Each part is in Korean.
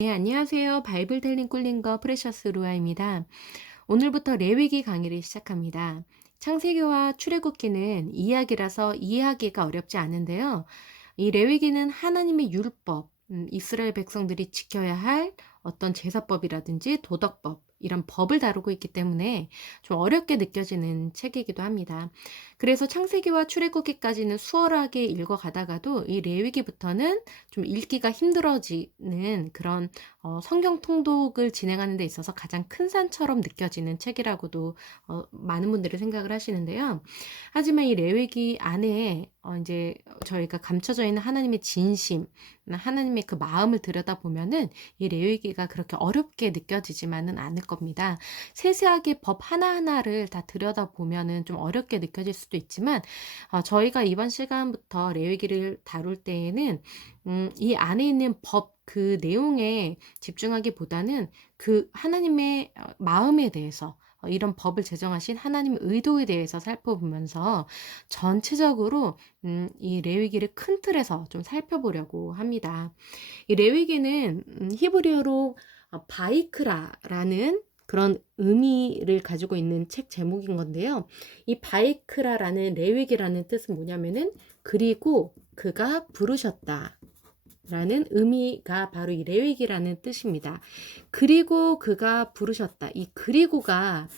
네, 안녕하세요. 바이블 텔링 꿀린거 프레셔스 루아입니다. 오늘부터 레위기 강의를 시작합니다. 창세기와 출애굽기는 이야기라서 이해하기가 어렵지 않은데요. 이 레위기는 하나님의 율법, 이스라엘 백성들이 지켜야 할 어떤 제사법이라든지 도덕법, 이런 법을 다루고 있기 때문에 좀 어렵게 느껴지는 책이기도 합니다. 그래서 창세기와 출애굽기까지는 수월하게 읽어가다가도 이 레위기부터는 좀 읽기가 힘들어지는 그런 성경 통독을 진행하는 데 있어서 가장 큰 산처럼 느껴지는 책이라고도 많은 분들이 생각을 하시는데요. 하지만 이 레위기 안에 이제 저희가 감춰져 있는 하나님의 진심, 하나님의 그 마음을 들여다보면은 이 레위기가 그렇게 어렵게 느껴지지만은 않을 겁니다. 세세하게 법 하나하나를 다 들여다보면은 좀 어렵게 느껴질 수도 있지만 저희가 이번 시간부터 레위기를 다룰 때에는 이 안에 있는 법 그 내용에 집중하기보다는 그 하나님의 마음에 대해서 이런 법을 제정하신 하나님의 의도에 대해서 살펴보면서 전체적으로 이 레위기를 큰 틀에서 좀 살펴보려고 합니다. 이 레위기는 히브리어로 바이크라라는 그런 의미를 가지고 있는 책 제목인 건데요. 이 바이크라라는 레위기라는 뜻은 뭐냐면은 그리고 그가 부르셨다. 라는 의미가 바로 이 레위기라는 뜻입니다. 그리고 그가 부르셨다. 이 그리고가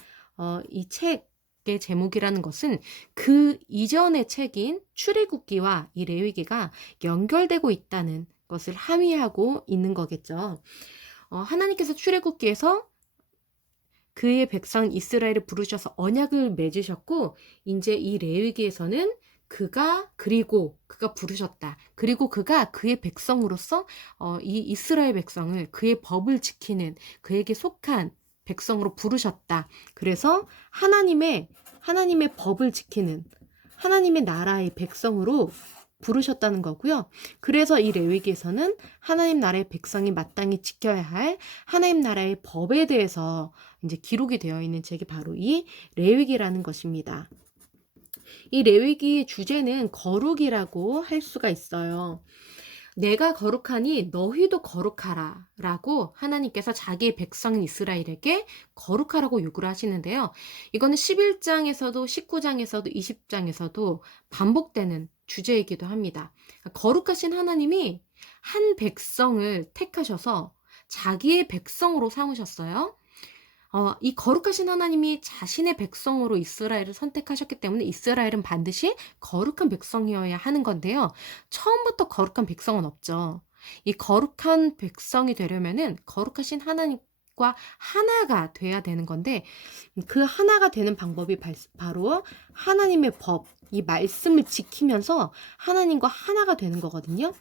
이 책의 제목이라는 것은 그 이전의 책인 출애굽기와 이 레위기가 연결되고 있다는 것을 함의하고 있는 거겠죠. 하나님께서 출애굽기에서 그의 백성 이스라엘을 부르셔서 언약을 맺으셨고 이제 이 레위기에서는 그리고 그가 부르셨다. 그리고 그가 그의 백성으로서 이 이스라엘 백성을 그의 법을 지키는 그에게 속한 백성으로 부르셨다. 그래서 하나님의 법을 지키는 하나님의 나라의 백성으로 부르셨다는 거고요. 그래서 이 레위기에서는 하나님 나라의 백성이 마땅히 지켜야 할 하나님 나라의 법에 대해서 이제 기록이 되어 있는 책이 바로 이 레위기라는 것입니다. 이 레위기의 주제는 거룩이라고 할 수가 있어요. 내가 거룩하니 너희도 거룩하라 라고 하나님께서 자기의 백성 이스라엘에게 거룩하라고 요구를 하시는데요. 이거는 11장에서도 19장에서도 20장에서도 반복되는 주제이기도 합니다. 거룩하신 하나님이 한 백성을 택하셔서 자기의 백성으로 삼으셨어요. 이 거룩하신 하나님이 자신의 백성으로 이스라엘을 선택하셨기 때문에 이스라엘은 반드시 거룩한 백성이어야 하는 건데요. 처음부터 거룩한 백성은 없죠. 이 거룩한 백성이 되려면은 거룩하신 하나님과 하나가 돼야 되는 건데 그 하나가 되는 방법이 바로 하나님의 법, 이 말씀을 지키면서 하나님과 하나가 되는 거거든요.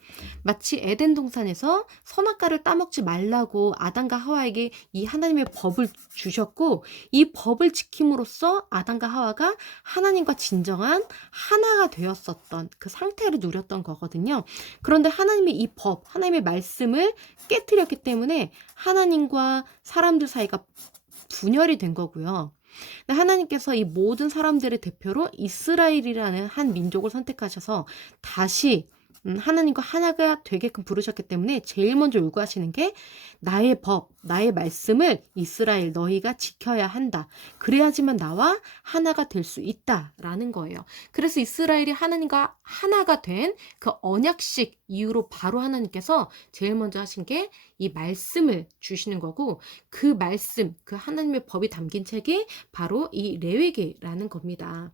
마치 에덴 동산에서 선악과를 따먹지 말라고 아담과 하와에게 이 하나님의 법을 주셨고 이 법을 지킴으로써 아담과 하와가 하나님과 진정한 하나가 되었었던 그 상태를 누렸던 거거든요. 그런데 하나님의 이 법, 하나님의 말씀을 깨뜨렸기 때문에 하나님과 사람들 사이가 분열이 된 거고요. 하나님께서 이 모든 사람들의 대표로 이스라엘이라는 한 민족을 선택하셔서 다시 하나님과 하나가 되게끔 부르셨기 때문에 제일 먼저 요구하시는 게 나의 법, 나의 말씀을 이스라엘 너희가 지켜야 한다. 그래야지만 나와 하나가 될 수 있다라는 거예요. 그래서 이스라엘이 하나님과 하나가 된 그 언약식 이후로 바로 하나님께서 제일 먼저 하신 게 이 말씀을 주시는 거고 그 말씀, 그 하나님의 법이 담긴 책이 바로 이 레위기라는 겁니다.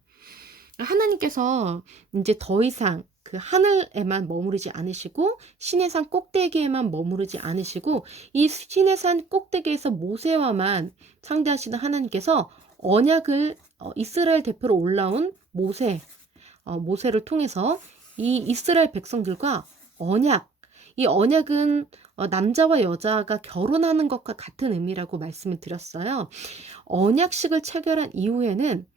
하나님께서 이제 더 이상 그 하늘에만 머무르지 않으시고 신의 산 꼭대기에만 머무르지 않으시고 이 신의 산 꼭대기에서 모세와만 상대하시는 하나님께서 언약을 이스라엘 대표로 올라온 모세를 통해서 이 이스라엘 백성들과 이 언약은 남자와 여자가 결혼하는 것과 같은 의미라고 말씀을 드렸어요. 언약식을 체결한 이후에는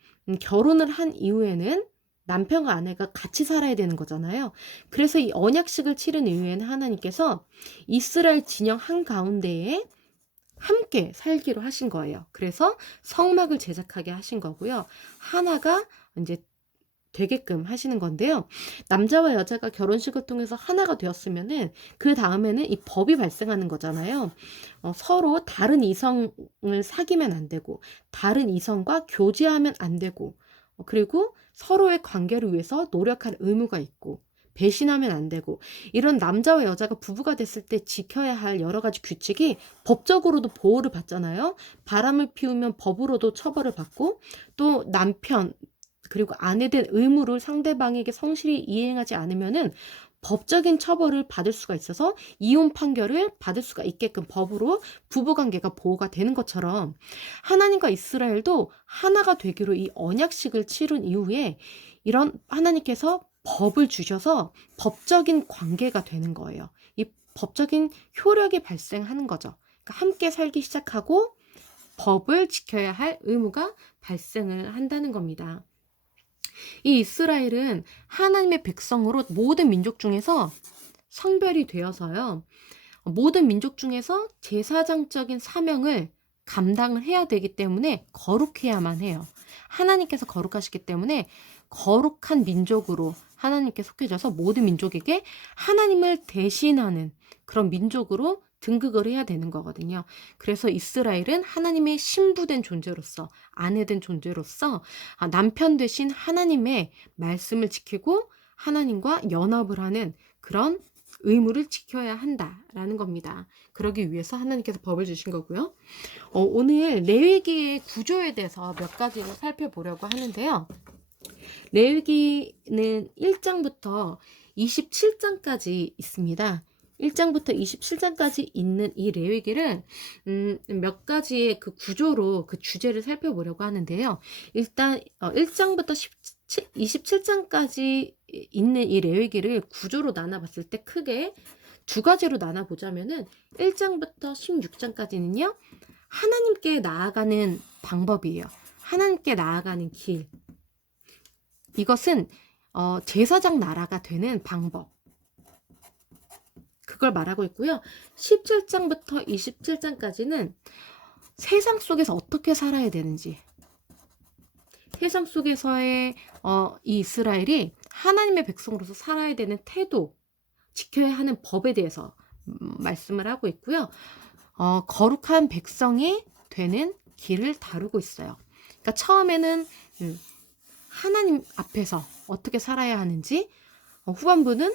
결혼을 한 이후에는 남편과 아내가 같이 살아야 되는 거잖아요. 그래서 이 언약식을 치른 이후에는 하나님께서 이스라엘 진영 한가운데에 함께 살기로 하신 거예요. 그래서 성막을 제작하게 하신 거고요. 하나가 이제 되게끔 하시는 건데요. 남자와 여자가 결혼식을 통해서 하나가 되었으면은 그다음에는 이 법이 발생하는 거잖아요. 서로 다른 이성을 사귀면 안 되고 다른 이성과 교제하면 안 되고 그리고 서로의 관계를 위해서 노력할 의무가 있고 배신하면 안 되고 이런 남자와 여자가 부부가 됐을 때 지켜야 할 여러 가지 규칙이 법적으로도 보호를 받잖아요. 바람을 피우면 법으로도 처벌을 받고 또 남편 그리고 아내 된 의무를 상대방에게 성실히 이행하지 않으면은 법적인 처벌을 받을 수가 있어서 이혼 판결을 받을 수가 있게끔 법으로 부부관계가 보호가 되는 것처럼 하나님과 이스라엘도 하나가 되기로 이 언약식을 치른 이후에 이런 하나님께서 법을 주셔서 법적인 관계가 되는 거예요. 이 법적인 효력이 발생하는 거죠. 그러니까 함께 살기 시작하고 법을 지켜야 할 의무가 발생을 한다는 겁니다. 이 이스라엘은 하나님의 백성으로 모든 민족 중에서 성별이 되어서요. 모든 민족 중에서 제사장적인 사명을 감당을 해야 되기 때문에 거룩해야만 해요. 하나님께서 거룩하시기 때문에 거룩한 민족으로 하나님께 속해져서 모든 민족에게 하나님을 대신하는 그런 민족으로 등극을 해야 되는 거거든요. 그래서 이스라엘은 하나님의 신부된 존재로서 아내된 존재로서 남편 되신 하나님의 말씀을 지키고 하나님과 연합을 하는 그런 의무를 지켜야 한다라는 겁니다. 그러기 위해서 하나님께서 법을 주신 거고요. 오늘 레위기의 구조에 대해서 몇 가지를 살펴보려고 하는데요. 레위기는 1장부터 27장까지 있습니다. 1장부터 27장까지 있는 이 레위기를 몇 가지의 그 구조로 그 주제를 살펴보려고 하는데요. 일단 1장부터 27장까지 있는 이 레위기를 구조로 나눠봤을 때 크게 두 가지로 나눠보자면은 1장부터 16장까지는요. 하나님께 나아가는 방법이에요. 하나님께 나아가는 길. 이것은 제사장 나라가 되는 방법. 그걸 말하고 있고요. 17장부터 27장까지는 세상 속에서 어떻게 살아야 되는지, 세상 속에서의 이 이스라엘이 하나님의 백성으로서 살아야 되는 태도, 지켜야 하는 법에 대해서 말씀을 하고 있고요. 거룩한 백성이 되는 길을 다루고 있어요. 그러니까 처음에는 하나님 앞에서 어떻게 살아야 하는지, 후반부는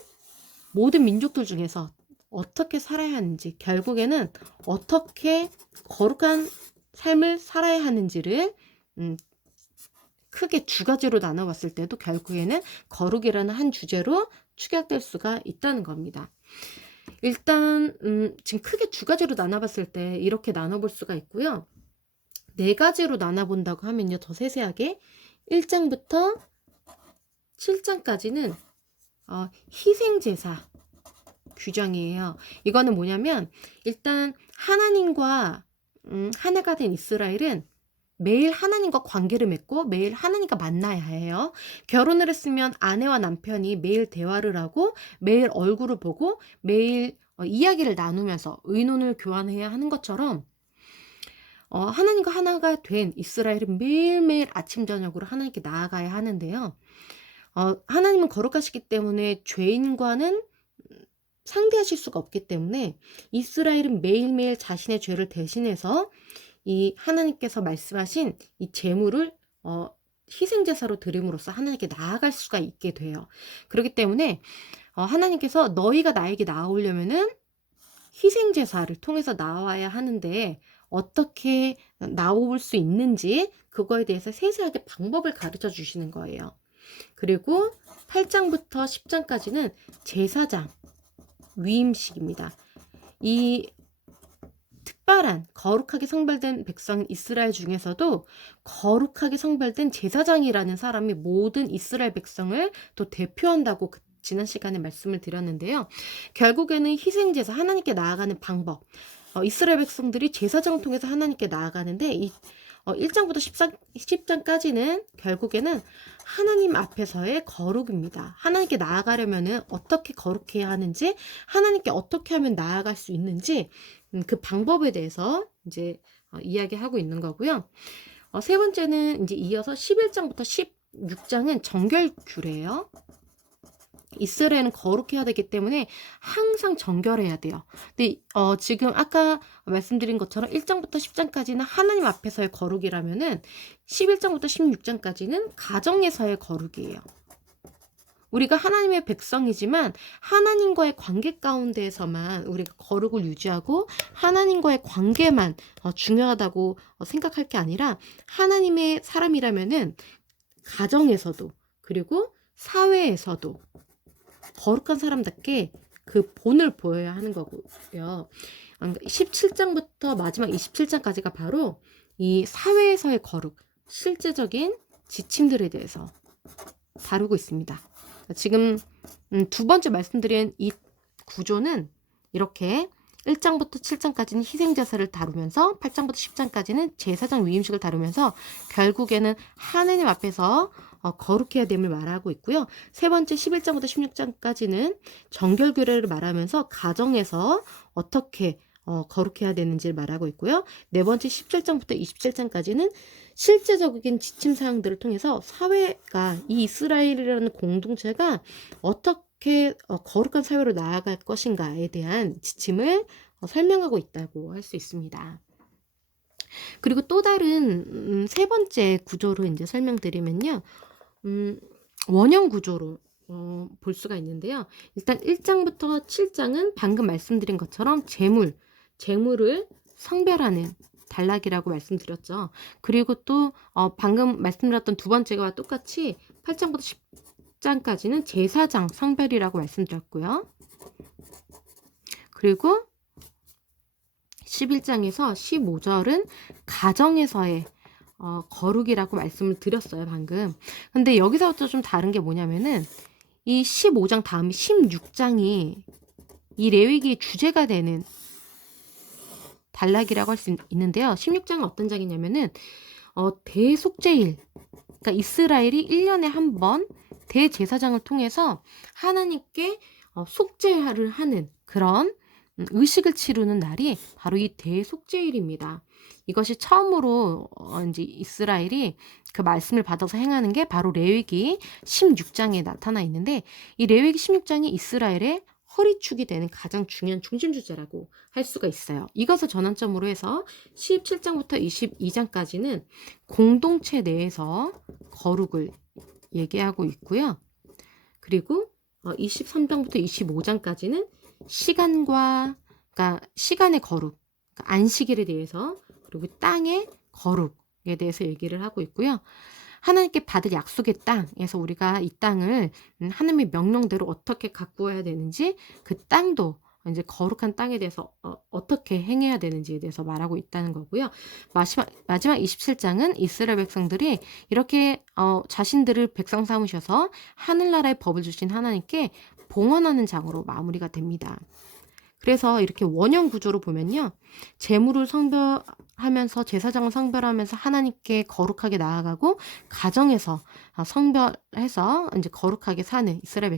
모든 민족들 중에서 어떻게 살아야 하는지, 결국에는 어떻게 거룩한 삶을 살아야 하는지를 크게 두 가지로 나눠봤을 때도 결국에는 거룩이라는 한 주제로 축약될 수가 있다는 겁니다. 일단 지금 크게 두 가지로 나눠봤을 때 이렇게 나눠볼 수가 있고요. 네 가지로 나눠본다고 하면요. 더 세세하게 1장부터 7장까지는 희생제사 규정이에요. 이거는 뭐냐면 일단 하나님과 하나가 된 이스라엘은 매일 하나님과 관계를 맺고 매일 하나님과 만나야 해요. 결혼을 했으면 아내와 남편이 매일 대화를 하고 매일 얼굴을 보고 매일 이야기를 나누면서 의논을 교환해야 하는 것처럼 하나님과 하나가 된 이스라엘은 매일매일 아침 저녁으로 하나님께 나아가야 하는데요. 하나님은 거룩하시기 때문에 죄인과는 상대하실 수가 없기 때문에 이스라엘은 매일매일 자신의 죄를 대신해서 이 하나님께서 말씀하신 이 제물을 희생제사로 드림으로써 하나님께 나아갈 수가 있게 돼요. 그렇기 때문에 하나님께서 너희가 나에게 나오려면은 희생제사를 통해서 나와야 하는데 어떻게 나올 수 있는지 그거에 대해서 세세하게 방법을 가르쳐 주시는 거예요. 그리고 8장부터 10장까지는 제사장 위임식입니다. 이 특별한 거룩하게 성별된 백성 이스라엘 중에서도 거룩하게 성별된 제사장이라는 사람이 모든 이스라엘 백성을 또 대표한다고 지난 시간에 말씀을 드렸는데요. 결국에는 희생제사, 하나님께 나아가는 방법. 이스라엘 백성들이 제사장을 통해서 하나님께 나아가는데 이 1장부터 10장까지는 결국에는 하나님 앞에서의 거룩입니다. 하나님께 나아가려면은 어떻게 거룩해야 하는지, 하나님께 어떻게 하면 나아갈 수 있는지 그 방법에 대해서 이제 이야기하고 있는 거고요. 세 번째는 이제 이어서 11장부터 16장은 정결규래요. 이스라엘은 거룩해야 되기 때문에 항상 정결해야 돼요. 근데 지금 아까 말씀드린 것처럼 1장부터 10장까지는 하나님 앞에서의 거룩이라면은 11장부터 16장까지는 가정에서의 거룩이에요. 우리가 하나님의 백성이지만 하나님과의 관계 가운데에서만 우리가 거룩을 유지하고 하나님과의 관계만 중요하다고 생각할 게 아니라 하나님의 사람이라면은 가정에서도 그리고 사회에서도 거룩한 사람답게 그 본을 보여야 하는 거고요. 17장부터 마지막 27장까지가 바로 이 사회에서의 거룩, 실제적인 지침들에 대해서 다루고 있습니다. 지금 두 번째 말씀드린 이 구조는 이렇게 1장부터 7장까지는 희생제사를 다루면서 8장부터 10장까지는 제사장 위임식을 다루면서 결국에는 하느님 앞에서 거룩해야 됨을 말하고 있고요. 세 번째 11장부터 16장까지는 정결교례를 말하면서 가정에서 어떻게 거룩해야 되는지를 말하고 있고요. 네 번째 17장부터 27장까지는 실제적인 지침 사항들을 통해서 사회가 이 이스라엘이라는 공동체가 어떻게 거룩한 사회로 나아갈 것인가에 대한 지침을 설명하고 있다고 할 수 있습니다. 그리고 또 다른 세 번째 구조로 이제 설명드리면요. 원형 구조로 볼 수가 있는데요. 일단 1장부터 7장은 방금 말씀드린 것처럼 재물을 성별하는 단락이라고 말씀드렸죠. 그리고 또 방금 말씀드렸던 두 번째와 똑같이 8장부터 10장까지는 제사장 성별이라고 말씀드렸고요. 그리고 11장에서 15절은 가정에서의 거룩이라고 말씀을 드렸어요, 방금. 근데 여기서부터 좀 다른 게 뭐냐면은 이 15장 다음 16장이 이 레위기의 주제가 되는 단락이라고 할 수 있는데요. 16장은 어떤 장이냐면은 대속죄일, 그러니까 이스라엘이 1년에 한 번 대제사장을 통해서 하나님께 속죄를 하는 그런 의식을 치르는 날이 바로 이 대속죄일입니다. 이것이 처음으로 이제 이스라엘이 그 말씀을 받아서 행하는 게 바로 레위기 16장에 나타나 있는데 이 레위기 16장이 이스라엘의 허리축이 되는 가장 중요한 중심 주제라고 할 수가 있어요. 이것을 전환점으로 해서 17장부터 22장까지는 공동체 내에서 거룩을 얘기하고 있고요. 그리고 23장부터 25장까지는 그러니까 시간의 거룩, 그러니까 안식일에 대해서 그리고 땅의 거룩에 대해서 얘기를 하고 있고요. 하나님께 받을 약속의 땅에서 우리가 이 땅을 하나님의 명령대로 어떻게 가꾸어야 되는지 그 땅도 이제 거룩한 땅에 대해서 어떻게 행해야 되는지에 대해서 말하고 있다는 거고요. 마지막 27장은 이스라엘 백성들이 이렇게 자신들을 백성 삼으셔서 하늘나라의 법을 주신 하나님께 봉헌하는 장으로 마무리가 됩니다. 그래서 이렇게 원형 구조로 보면요. 재물을 성별하면서 제사장을 성별하면서 하나님께 거룩하게 나아가고 가정에서 성별해서 이제 거룩하게 사는 이스라엘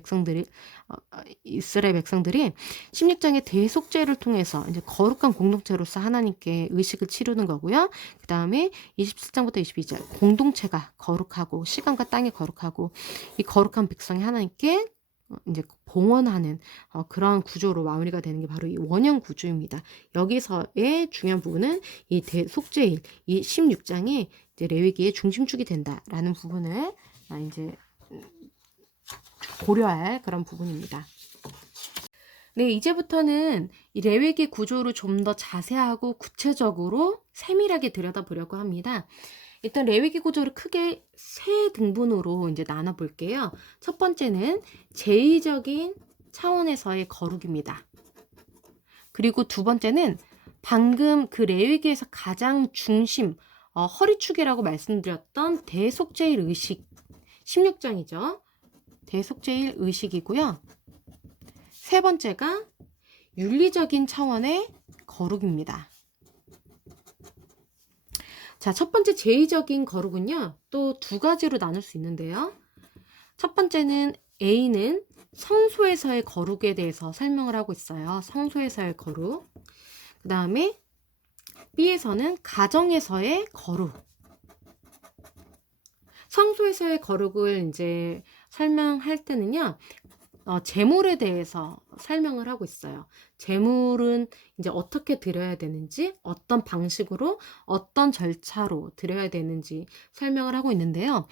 백성들이 16장의 대속죄를 통해서 이제 거룩한 공동체로서 하나님께 의식을 치르는 거고요. 그다음에 27장부터 22장 공동체가 거룩하고 시간과 땅이 거룩하고 이 거룩한 백성이 하나님께 이제 봉헌하는 그런 구조로 마무리가 되는 게 바로 이 원형 구조입니다. 여기서의 중요한 부분은 이 대속죄일, 이 16장이 이제 레위기의 중심축이 된다라는 부분을 이제 고려할 그런 부분입니다. 네, 이제부터는 이 레위기 구조를 좀 더 자세하고 구체적으로 세밀하게 들여다보려고 합니다. 일단 레위기 구조를 크게 세 등분으로 이제 나눠 볼게요. 첫 번째는 제의적인 차원에서의 거룩입니다. 그리고 두 번째는 방금 그 레위기에서 가장 중심, 허리축이라고 말씀드렸던 대속죄일 의식, 16장이죠. 대속죄일 의식이고요. 세 번째가 윤리적인 차원의 거룩입니다. 자, 첫 번째 제의적인 거룩은요, 또 두 가지로 나눌 수 있는데요. 첫 번째는 A는 성소에서의 거룩에 대해서 설명을 하고 있어요. 성소에서의 거룩. 그 다음에 B에서는 가정에서의 거룩. 성소에서의 거룩을 이제 설명할 때는요. 제물에 대해서 설명을 하고 있어요. 제물은 이제 어떻게 드려야 되는지, 어떤 방식으로, 어떤 절차로 드려야 되는지 설명을 하고 있는데요.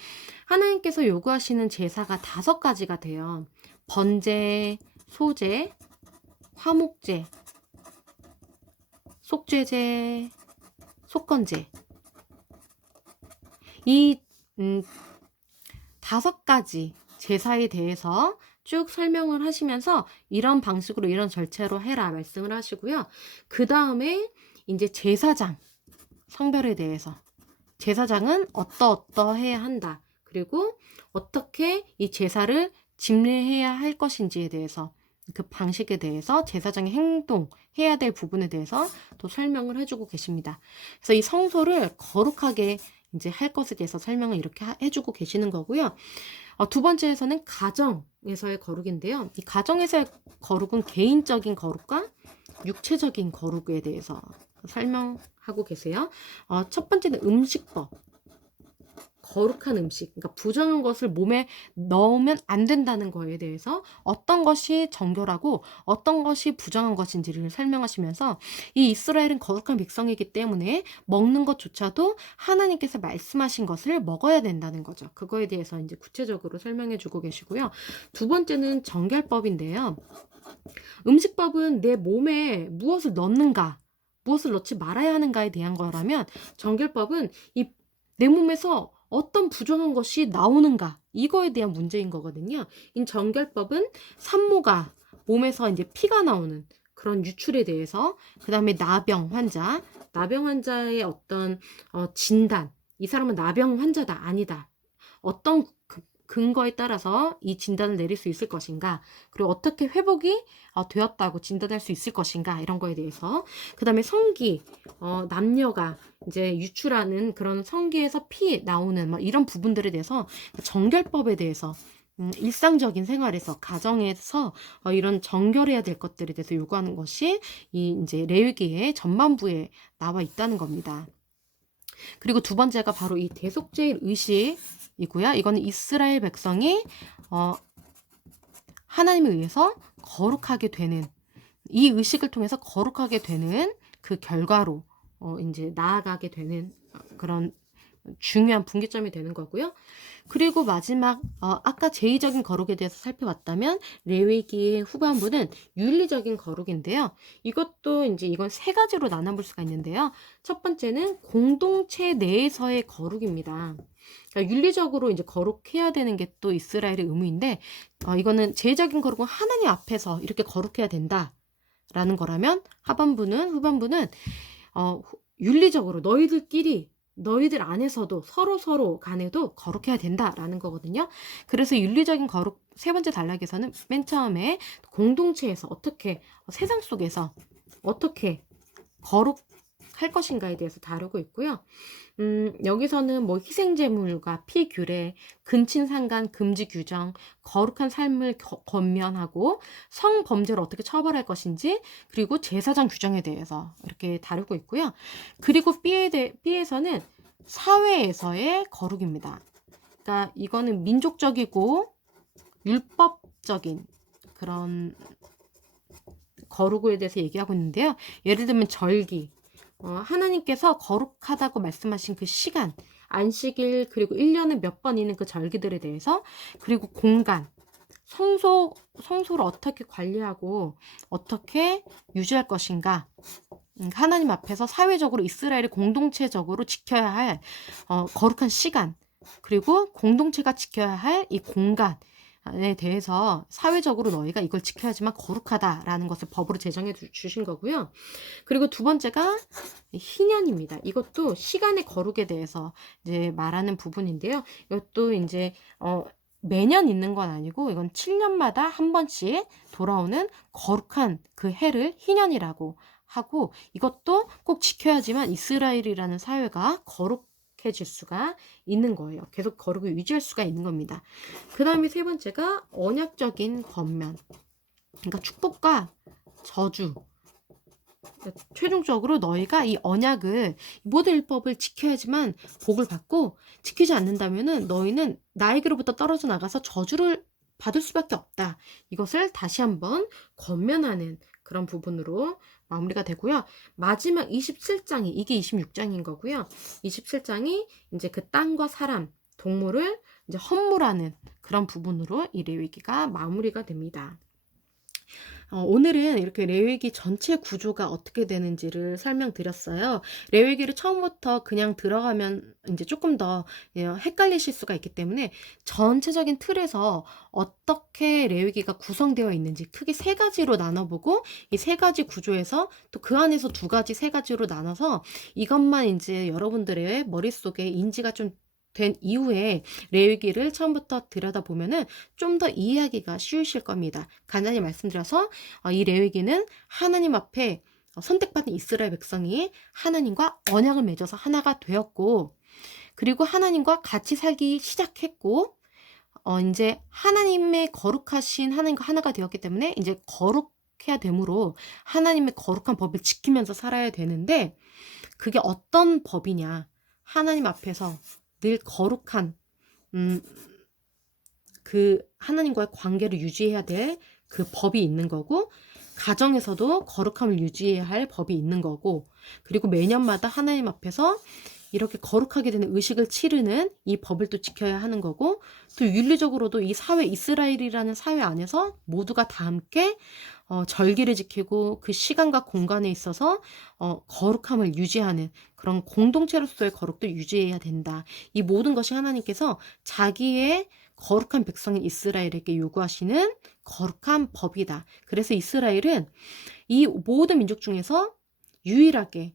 하나님께서 요구하시는 제사가 5가지가 돼요. 번제, 소제, 화목제, 속죄제, 속건제. 이 5가지 제사에 대해서 쭉 설명을 하시면서 이런 방식으로 이런 절차로 해라 말씀을 하시고요. 그 다음에 이제 제사장 성별에 대해서, 제사장은 어떠해야 한다. 그리고 어떻게 이 제사를 집례해야 할 것인지에 대해서, 그 방식에 대해서, 제사장의 행동, 해야 될 부분에 대해서 또 설명을 해주고 계십니다. 그래서 이 성소를 거룩하게 이제 할 것에 대해서 설명을 이렇게 해주고 계시는 거고요. 2번째에서는 가정에서의 거룩인데요. 이 가정에서의 거룩은 개인적인 거룩과 육체적인 거룩에 대해서 설명하고 계세요. 첫 번째는 음식법. 거룩한 음식, 그러니까 부정한 것을 몸에 넣으면 안 된다는 거에 대해서 어떤 것이 정결하고 어떤 것이 부정한 것인지를 설명하시면서 이 이스라엘은 거룩한 백성이기 때문에 먹는 것조차도 하나님께서 말씀하신 것을 먹어야 된다는 거죠. 그거에 대해서 이제 구체적으로 설명해 주고 계시고요. 2번째는 정결법인데요. 음식법은 내 몸에 무엇을 넣는가, 무엇을 넣지 말아야 하는가에 대한 거라면, 정결법은 내 몸에서 어떤 부정한 것이 나오는가, 이거에 대한 문제인 거거든요. 이 정결법은 산모가 몸에서 이제 피가 나오는 그런 유출에 대해서, 그 다음에 나병 환자의 어떤 진단, 이 사람은 나병 환자다 아니다, 어떤 근거에 따라서 이 진단을 내릴 수 있을 것인가, 그리고 어떻게 회복이 되었다고 진단할 수 있을 것인가, 이런 거에 대해서. 그 다음에 성기, 남녀가 이제 유출하는 그런 성기에서 피 나오는 뭐 이런 부분들에 대해서, 정결법에 대해서 일상적인 생활에서, 가정에서 이런 정결해야 될 것들에 대해서 요구하는 것이 이 이제 레위기의 전반부에 나와 있다는 겁니다. 그리고 2번째가 바로 이 대속죄의 의식이고요. 이거는 이스라엘 백성이 하나님에 의해서 거룩하게 되는, 이 의식을 통해서 거룩하게 되는 그 결과로 이제 나아가게 되는 그런 중요한 분기점이 되는 거고요. 그리고 마지막 아까 제의적인 거룩에 대해서 살펴봤다면 레위기의 후반부는 윤리적인 거룩인데요. 이것도 이제 이건 3가지로 나눠볼 수가 있는데요. 첫 번째는 공동체 내에서의 거룩입니다. 그러니까 윤리적으로 이제 거룩해야 되는 게 또 이스라엘의 의무인데, 이거는 제의적인 거룩은 하나님 앞에서 이렇게 거룩해야 된다라는 거라면, 후반부는 윤리적으로 너희들 안에서도 서로 간에도 거룩해야 된다라는 거거든요. 그래서 윤리적인 거룩 3번째 단락에서는 맨 처음에 공동체에서 어떻게, 세상 속에서 어떻게 거룩할 것인가에 대해서 다루고 있고요. 여기서는 뭐 희생제물과 피규례, 근친상간 금지 규정, 거룩한 삶을 권면하고 성범죄를 어떻게 처벌할 것인지, 그리고 제사장 규정에 대해서 이렇게 다루고 있고요. 그리고 B에서는 사회에서의 거룩입니다. 그러니까 이거는 민족적이고 율법적인 그런 거룩에 대해서 얘기하고 있는데요. 예를 들면 절기, 하나님께서 거룩하다고 말씀하신 그 시간, 안식일, 그리고 1년에 몇 번 있는 그 절기들에 대해서, 그리고 공간, 성소를 어떻게 관리하고 어떻게 유지할 것인가, 하나님 앞에서 사회적으로 이스라엘이 공동체적으로 지켜야 할 거룩한 시간, 그리고 공동체가 지켜야 할 이 공간, 에 대해서 사회적으로 너희가 이걸 지켜야지만 거룩하다라는 것을 법으로 제정해 주신 거고요. 그리고 2번째가 희년입니다. 이것도 시간의 거룩에 대해서 이제 말하는 부분인데요. 이것도 이제 매년 있는 건 아니고, 이건 7년마다 한 번씩 돌아오는 거룩한 그 해를 희년이라고 하고, 이것도 꼭 지켜야지만 이스라엘이라는 사회가 거룩해질 수가 있는 거예요. 계속 거룩을 유지할 수가 있는 겁니다. 그 다음에 3번째가 언약적인 권면, 그러니까 축복과 저주, 최종적으로 너희가 이 언약을 모든 율법을 지켜야지만 복을 받고 지키지 않는다면은 너희는 나에게로부터 떨어져 나가서 저주를 받을 수밖에 없다. 이것을 다시 한번 권면하는 그런 부분으로 마무리가 되고요. 마지막 27장이 이게 26장인 거고요. 27장이 이제 그 땅과 사람, 동물을 이제 헌물하는 그런 부분으로 이 레위기가 마무리가 됩니다. 오늘은 이렇게 레위기 전체 구조가 어떻게 되는지를 설명드렸어요. 레위기를 처음부터 그냥 들어가면 이제 조금 더 헷갈리실 수가 있기 때문에 전체적인 틀에서 어떻게 레위기가 구성되어 있는지 크게 세 가지로 나눠보고 이 세 가지 구조에서 또 그 안에서 두 가지, 세 가지로 나눠서 이것만 이제 여러분들의 머릿속에 인지가 좀 된 이후에 레위기를 처음부터 들여다보면은 좀 더 이해하기가 쉬우실 겁니다. 간단히 말씀드려서 이 레위기는 하나님 앞에 선택받은 이스라엘 백성이 하나님과 언약을 맺어서 하나가 되었고, 그리고 하나님과 같이 살기 시작했고, 이제 하나님의 거룩하신 하나님과 하나가 되었기 때문에 이제 거룩해야 되므로 하나님의 거룩한 법을 지키면서 살아야 되는데, 그게 어떤 법이냐? 하나님 앞에서 늘 거룩한 그 하나님과의 관계를 유지해야 될 그 법이 있는 거고, 가정에서도 거룩함을 유지해야 할 법이 있는 거고, 그리고 매년마다 하나님 앞에서 이렇게 거룩하게 되는 의식을 치르는 이 법을 또 지켜야 하는 거고, 또 윤리적으로도 이 사회, 이스라엘이라는 사회 안에서 모두가 다 함께 절기를 지키고 그 시간과 공간에 있어서 거룩함을 유지하는 그런 공동체로서의 거룩도 유지해야 된다. 이 모든 것이 하나님께서 자기의 거룩한 백성인 이스라엘에게 요구하시는 거룩한 법이다. 그래서 이스라엘은 이 모든 민족 중에서 유일하게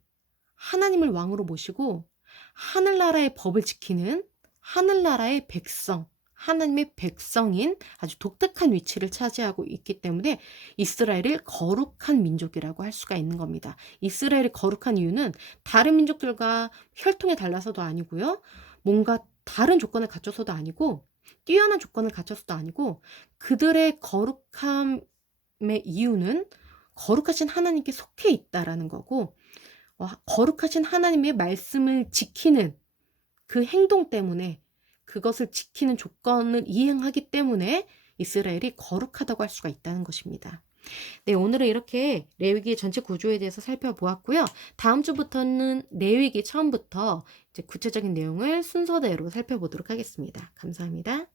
하나님을 왕으로 모시고 하늘나라의 법을 지키는 하늘나라의 백성, 하나님의 백성인 아주 독특한 위치를 차지하고 있기 때문에 이스라엘을 거룩한 민족이라고 할 수가 있는 겁니다. 이스라엘이 거룩한 이유는 다른 민족들과 혈통에 달라서도 아니고요. 뭔가 다른 조건을 갖춰서도 아니고 뛰어난 조건을 갖춰서도 아니고 그들의 거룩함의 이유는 거룩하신 하나님께 속해 있다라는 거고 거룩하신 하나님의 말씀을 지키는 그 행동 때문에 그것을 지키는 조건을 이행하기 때문에 이스라엘이 거룩하다고 할 수가 있다는 것입니다. 네, 오늘은 이렇게 레위기 전체 구조에 대해서 살펴보았고요. 다음 주부터는 레위기 처음부터 이제 구체적인 내용을 순서대로 살펴보도록 하겠습니다. 감사합니다.